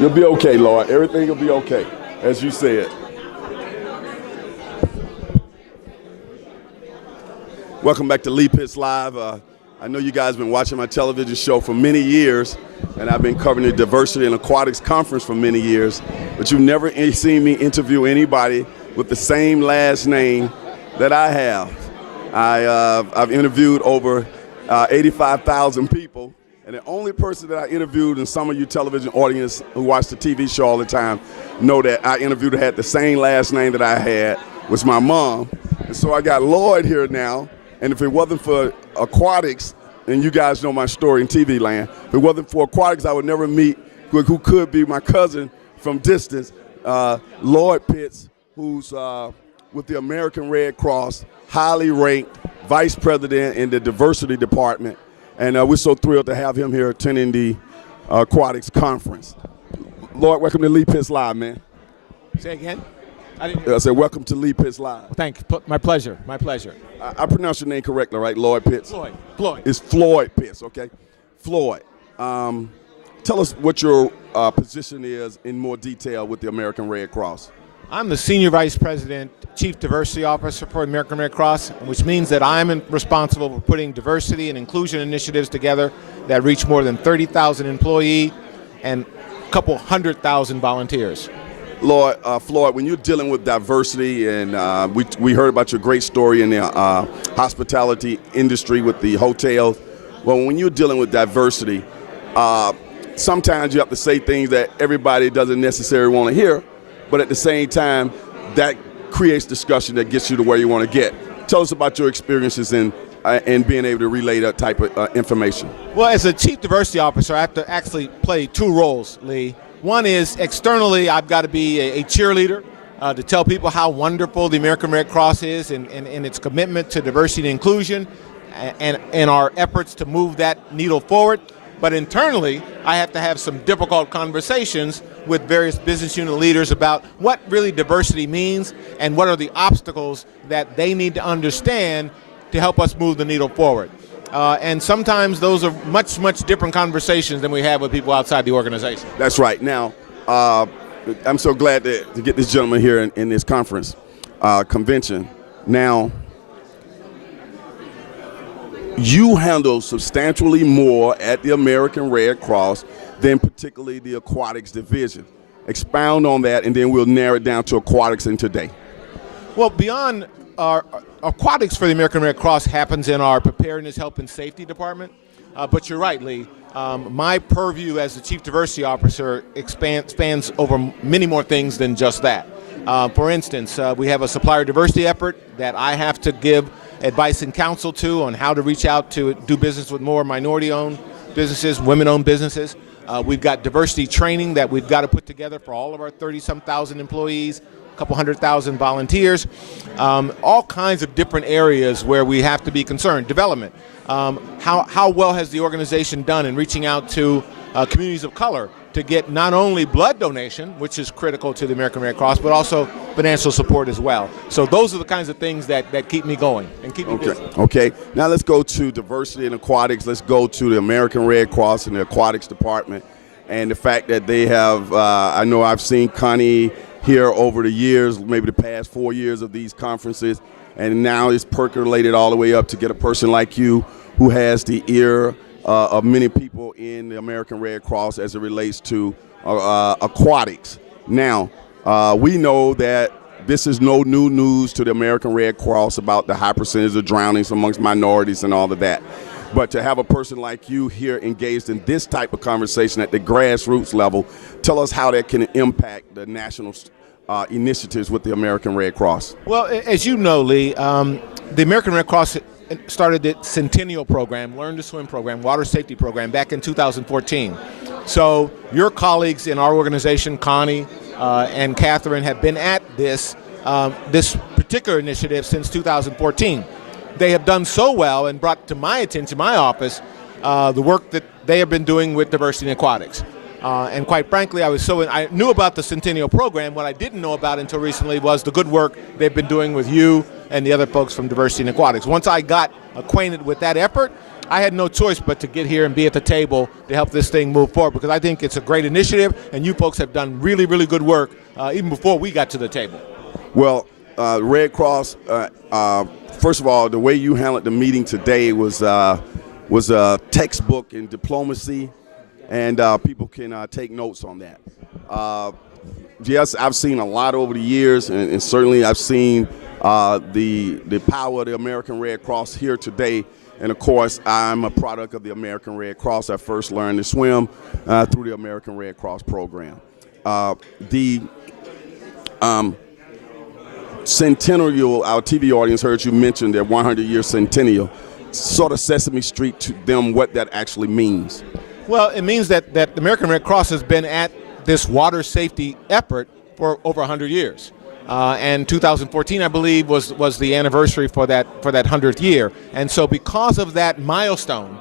You'll be okay, Lord. Everything will be okay, as you said. Welcome back to Lee Pitts Live. I know you guys have been watching my television show for many years, and I've been covering the Diversity and Aquatics Conference for many years, but you've never seen me interview anybody with the same last name that I have. I've interviewed over 85,000 people, and the only person that I interviewed, and some of you television audience who watch the TV show all the time know that I interviewed had the same last name that I had, was my mom. And so I got Lloyd here now, and if it wasn't for Aquatics, and you guys know my story in TV land, if it wasn't for Aquatics, I would never meet who could be my cousin from distance, Lloyd Pitts, who's with the American Red Cross, highly ranked vice president in the diversity department. And we're so thrilled to have him here attending the Aquatics Conference. Lloyd, welcome to Lee Pitts Live, man. Say again? I said, welcome to Lee Pitts Live. Thank you. My pleasure. My pleasure. I pronounced your name correctly, right? Lloyd Pitts? Floyd. It's Floyd Pitts, okay? Floyd, tell us what your position is in more detail with the American Red Cross. I'm the Senior Vice President, Chief Diversity Officer for the American Red Cross, which means that I'm responsible for putting diversity and inclusion initiatives together that reach more than 30,000 employees and a couple 100,000 volunteers. Floyd, when you're dealing with diversity, and we heard about your great story in the hospitality industry with the hotels. Well, when you're dealing with diversity, sometimes you have to say things that everybody doesn't necessarily want to hear, but at the same time, that creates discussion that gets you to where you want to get. Tell us about your experiences in being able to relay that type of information. Well, as a Chief Diversity Officer, I have to actually play two roles, Lee. One is externally, I've got to be a cheerleader to tell people how wonderful the American Red Cross is and its commitment to diversity and inclusion and our efforts to move that needle forward. But internally, I have to have some difficult conversations with various business unit leaders about what really diversity means and what are the obstacles that they need to understand to help us move the needle forward. And sometimes those are much, much different conversations than we have with people outside the organization. That's right. Now, I'm so glad to get this gentleman here in this conference convention. Now, you handle substantially more at the American Red Cross than particularly the Aquatics division. Expound on that, and then we'll narrow it down to Aquatics in today. Well, beyond our Aquatics for the American Red Cross happens in our preparedness, health, and safety department. But you're right, Lee. My purview as the Chief Diversity Officer spans over many more things than just that. For instance, we have a supplier diversity effort that I have to give advice and counsel to on how to reach out to do business with more minority-owned businesses, women-owned businesses. We've got diversity training that we've got to put together for all of our 30-some thousand employees, a couple 100,000 volunteers, all kinds of different areas where we have to be concerned. Development, how well has the organization done in reaching out to communities of color to get not only blood donation, which is critical to the American Red Cross, but also financial support as well. So those are the kinds of things that keep me going and keep me busy. Okay, now let's go to diversity and aquatics. Let's go to the American Red Cross and the aquatics department, and the fact that they have, I know I've seen Connie here over the years, maybe the past 4 years of these conferences, and now it's percolated all the way up to get a person like you who has the ear of many people in the American Red Cross as it relates to aquatics. Now, we know that this is no new news to the American Red Cross about the high percentage of drownings amongst minorities and all of that. But to have a person like you here engaged in this type of conversation at the grassroots level, tell us how that can impact the national initiatives with the American Red Cross. Well, as you know, Lee, the American Red Cross started the Centennial program, Learn to Swim program, water safety program back in 2014. So your colleagues in our organization, Connie and Catherine, have been at this particular initiative since 2014. They have done so well and brought to my attention, my office, the work that they have been doing with diversity in aquatics. And quite frankly, I knew about the Centennial program. What I didn't know about until recently was the good work they've been doing with you and the other folks from Diversity in Aquatics. Once I got acquainted with that effort, I had no choice but to get here and be at the table to help this thing move forward, because I think it's a great initiative, and you folks have done really, really good work even before we got to the table. Well, Red Cross, first of all, the way you handled the meeting today was a textbook in diplomacy, and people can take notes on that. Yes, I've seen a lot over the years, and certainly I've seen the power of the American Red Cross here today. And of course, I'm a product of the American Red Cross. I first learned to swim through the American Red Cross program. The Centennial, our TV audience heard you mention their 100-year Centennial. Sort of Sesame Street to them what that actually means. Well, it means that the American Red Cross has been at this water safety effort for over 100 years. And 2014, I believe, was the anniversary for that 100th year. And so because of that milestone,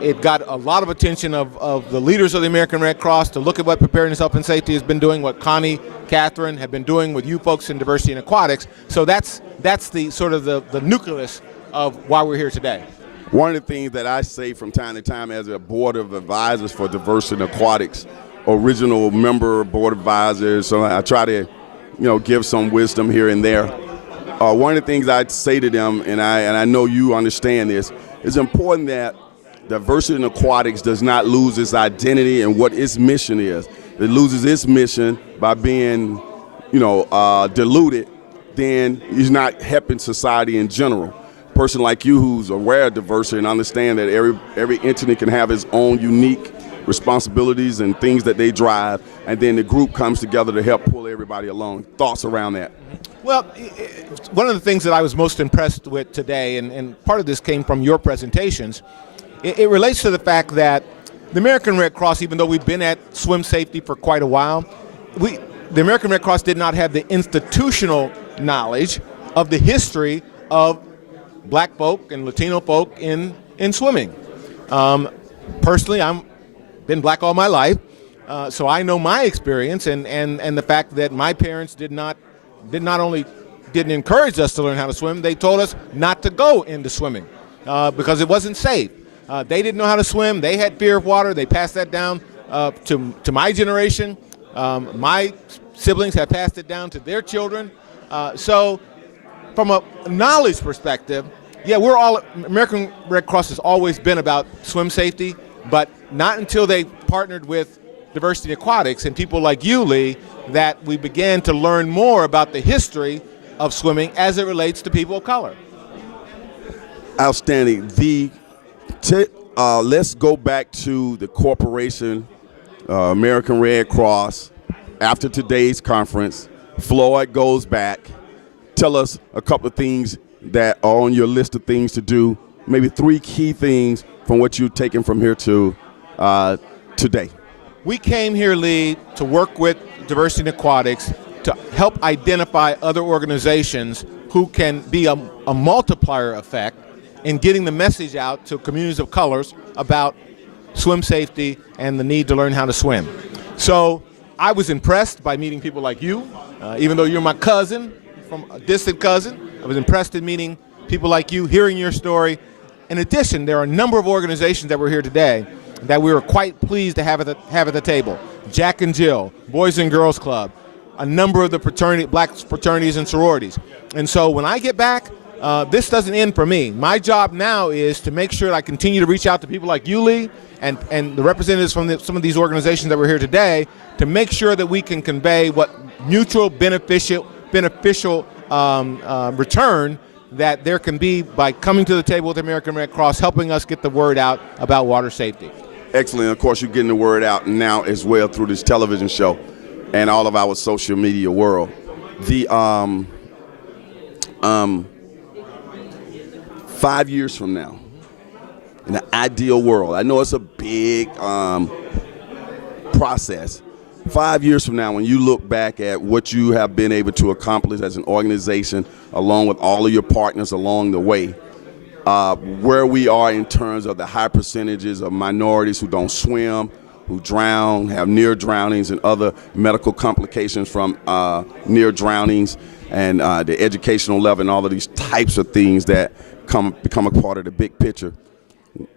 it got a lot of attention of the leaders of the American Red Cross to look at what preparedness, health, and safety has been doing, what Connie, Catherine have been doing with you folks in diversity and aquatics. So that's the sort of the nucleus of why we're here today. One of the things that I say from time to time as a board of advisors for diversity and aquatics, original member board advisors, so I try to give some wisdom here and there. One of the things I'd say to them, and I know you understand this, it's important that diversity in aquatics does not lose its identity and what its mission is. If it loses its mission by being, diluted, then it's not helping society in general. A person like you who's aware of diversity and understand that every entity can have its own unique responsibilities and things that they drive, and then the group comes together to help pull everybody along. Thoughts around that? Well, one of the things that I was most impressed with today, and part of this came from your presentations, it relates to the fact that the American Red Cross, even though we've been at swim safety for quite a while, the American Red Cross did not have the institutional knowledge of the history of black folk and Latino folk in swimming. Personally, I'm been black all my life, so I know my experience and the fact that my parents didn't encourage us to learn how to swim. They told us not to go into swimming because it wasn't safe. They didn't know how to swim. They had fear of water. They passed that down to my generation. My siblings have passed it down to their children. So from a knowledge perspective, yeah, American Red Cross has always been about swim safety, but not until they partnered with Diversity Aquatics and people like you, Lee, that we began to learn more about the history of swimming as it relates to people of color. Outstanding. Let's go back to the corporation, American Red Cross. After today's conference, Floyd goes back. Tell us a couple of things that are on your list of things to do, maybe 3 key things from what you've taken from here to today. We came here, Lee, to work with Diversity in Aquatics to help identify other organizations who can be a multiplier effect in getting the message out to communities of colors about swim safety and the need to learn how to swim. So I was impressed by meeting people like you, even though you're my cousin, from a distant cousin. I was impressed in meeting people like you, hearing your story. In addition, there are a number of organizations that were here today that we were quite pleased to have at the table. Jack and Jill, Boys and Girls Club, a number of the black fraternities and sororities. And so when I get back, this doesn't end for me. My job now is to make sure that I continue to reach out to people like you, Lee, and the representatives from some of these organizations that were here today to make sure that we can convey what mutual beneficial return that there can be by coming to the table with the American Red Cross, helping us get the word out about water safety. Excellent. Of course, you're getting the word out now as well through this television show and all of our social media world. The 5 years from now, in the ideal world, I know it's a big process. 5 years from now, when you look back at what you have been able to accomplish as an organization, along with all of your partners along the way, where we are in terms of the high percentages of minorities who don't swim, who drown, have near drownings and other medical complications from near drownings, and the educational level and all of these types of things that become a part of the big picture.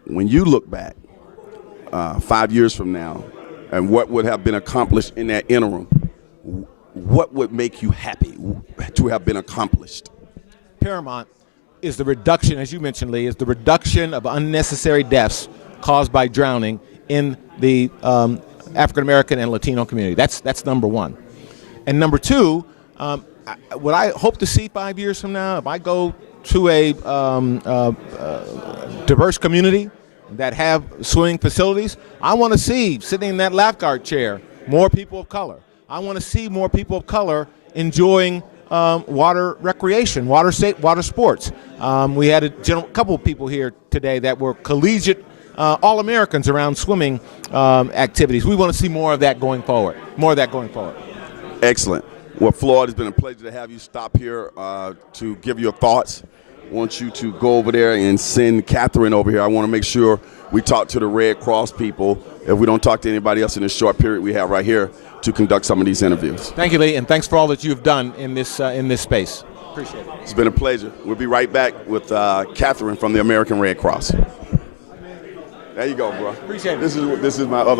When you look back 5 years from now and what would have been accomplished in that interim, what would make you happy to have been accomplished? Paramount is the reduction, as you mentioned, Lee, is the reduction of unnecessary deaths caused by drowning in the African American and Latino community. That's number one. And number two, what I hope to see 5 years from now, if I go to a diverse community that have swimming facilities, I want to see, sitting in that lifeguard chair, more people of color. I want to see more people of color enjoying water recreation, water sports. We had a couple of people here today that were collegiate All-Americans around swimming activities. We want to see more of that going forward. Excellent. Well, Floyd, it's been a pleasure to have you stop here to give your thoughts. I want you to go over there and send Catherine over here. I want to make sure we talk to the Red Cross people, if we don't talk to anybody else in this short period we have right here, to conduct some of these interviews. Thank you, Lee, and thanks for all that you've done in this space. Appreciate it. It's been a pleasure. We'll be right back with Catherine from the American Red Cross. There you go, bro. Appreciate it. This is my other